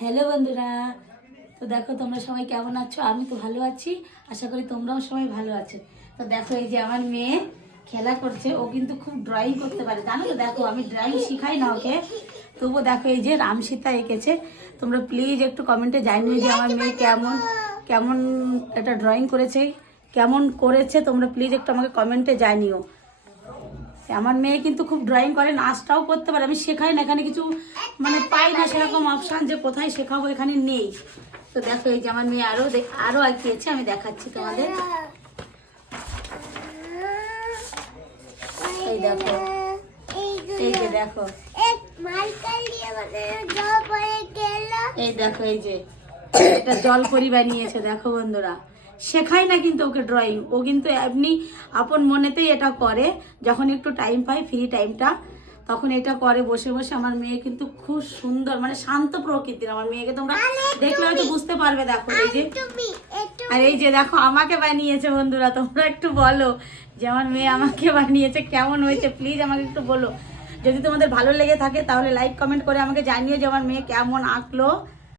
Hello বন্ধুরা, তো দেখো তোমরা সবাই কেমন আছো? আমি তো ভালো আছি, আশা করি তোমরাও সবাই ভালো আছো। তো দেখো এই যে আমার মেয়ে খেলা করছে, ও কিন্তু খুব ড্রয়িং করতে পারে, জানো তো। দেখো আমি ড্রয়িং শিখাই না ওকে, তবুও দেখো এই যে রাম সীতা এঁকেছে। তোমরা প্লিজ একটু কমেন্টে জানিও যে আমার মেয়ে কেমন কেমন একটা ড্রয়িং করেছে, কেমন করেছে। তোমরা প্লিজ একটু আমাকে কমেন্টে জানিও। আমার মেয়ে কিন্তু খুব ড্রয়িং করে, নাচটাও করতে পারে। আমি শেখাই না, এখানে কিছু মানে পাই না সেরকম অপশান যে কোথায় শেখাবো, এখানে নেই। তো দেখো এই যে আমার মেয়ে আরো আঁকিয়েছে, আমি দেখাচ্ছি তোমাদের। এই দেখো, এই যে দেখো, এই দেখো এই যে এটা জলপরি বানিয়েছে। দেখো বন্ধুরা, শেখাই না কিন্তু ওকে ড্রয়িং, ও কিন্তু এমনি আপন মনেতেই এটা করে। যখন একটু টাইম পাই, ফ্রি টাইমটা, তখন এটা করে বসে বসে। আমার মেয়ে কিন্তু খুব সুন্দর, মানে শান্ত প্রকৃতির। আমার মেয়েকে তোমরা দেখলে হয়তো বুঝতে পারবে। দেখো এই যে, আর এই যে দেখো আমাকে বানিয়েছে। বন্ধুরা তোমরা একটু বলো যে আমার মেয়ে আমাকে বানিয়েছে কেমন হয়েছে, প্লিজ আমাকে একটু বলো। যদি তোমাদের ভালো লেগে থাকে তাহলে লাইক কমেন্ট করে আমাকে জানিও যে আমার মেয়ে কেমন আঁকলো।